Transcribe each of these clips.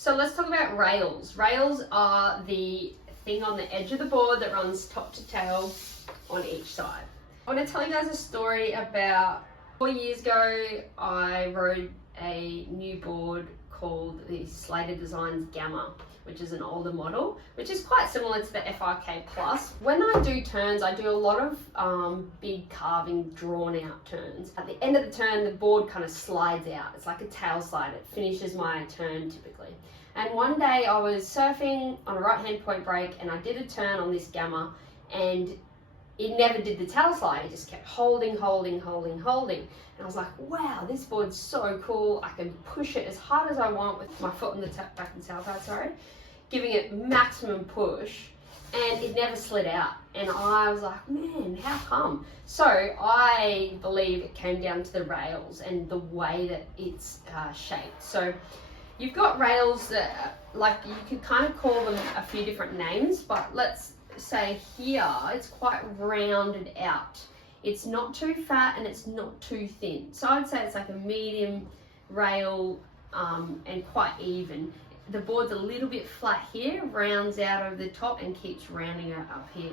So let's talk about rails. Rails are the thing on the edge of the board that runs top to tail on each side. I want to tell you guys a story about 4 years ago. I rode a new board called the Slater Designs Gamma, which is an older model, which is quite similar to the FRK Plus. When I do turns, I do a lot of big carving, drawn out turns. At the end of the turn, the board kind of slides out. It's like a tail slide. It finishes my turn typically. And one day I was surfing on a right-hand point break and I did a turn on this Gamma and it never did the tail slide. It just kept holding. And I was like, wow, this board's so cool. I can push it as hard as I want with my foot on the back and tail side, giving it maximum push, and it never slid out. And I was like, man, how come? So I believe it came down to the rails and the way that it's shaped. So you've got rails that, like, you could kind of call them a few different names, but let's say here it's quite rounded out. It's not too fat and it's not too thin. So I'd say it's like a medium rail and quite even. The board's a little bit flat here, rounds out over the top and keeps rounding out up here.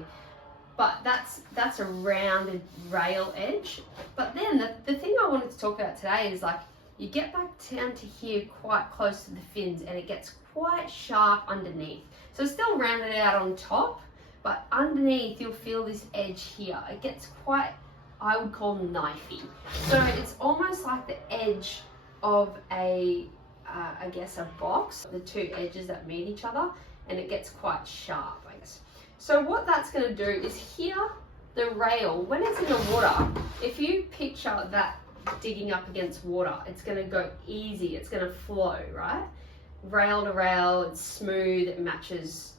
But that's a rounded rail edge. But then the thing I wanted to talk about today is, like, you get back down to here quite close to the fins and it gets quite sharp underneath. So it's still rounded out on top, but underneath you'll feel this edge here. It gets quite, I would call, knifey. So it's almost like the edge of a, I guess, a box, the two edges that meet each other, and it gets quite sharp, I guess. So what that's going to do is here, the rail, when it's in the water, if you picture that digging up against water, it's going to go easy, it's going to flow, right? Rail to rail, it's smooth, it matches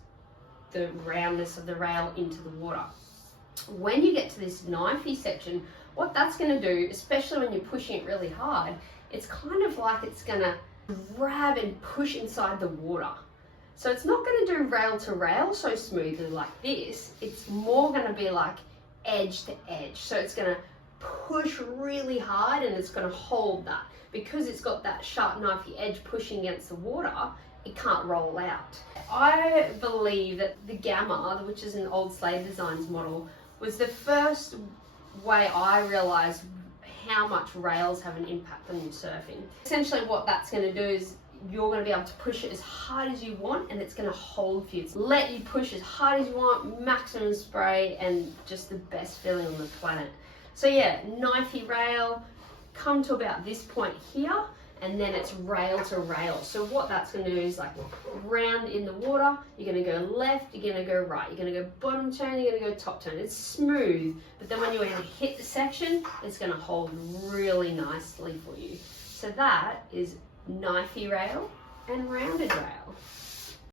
the roundness of the rail into the water. When you get to this knifey section, what that's going to do, especially when you're pushing it really hard, it's kind of like it's going to grab and push inside the water. So it's not going to do rail to rail so smoothly like this. It's more going to be like edge to edge. So it's going to push really hard and it's going to hold that. Because it's got that sharp knifey edge pushing against the water, it can't roll out. I believe that the Gamma, which is an old Slater Designs model, was the first way I realized how much rails have an impact on your surfing. Essentially what that's going to do is you're going to be able to push it as hard as you want and it's going to hold for you. Let you push as hard as you want, maximum spray, and just the best feeling on the planet. So yeah, knifey rail, come to about this point here, and then it's rail to rail. So what that's going to do is, like, round in the water, you're going to go left, you're going to go right, you're going to go bottom turn, you're going to go top turn. It's smooth, but then when you hit the section, it's going to hold really nicely for you. So that is knifey rail and rounded rail.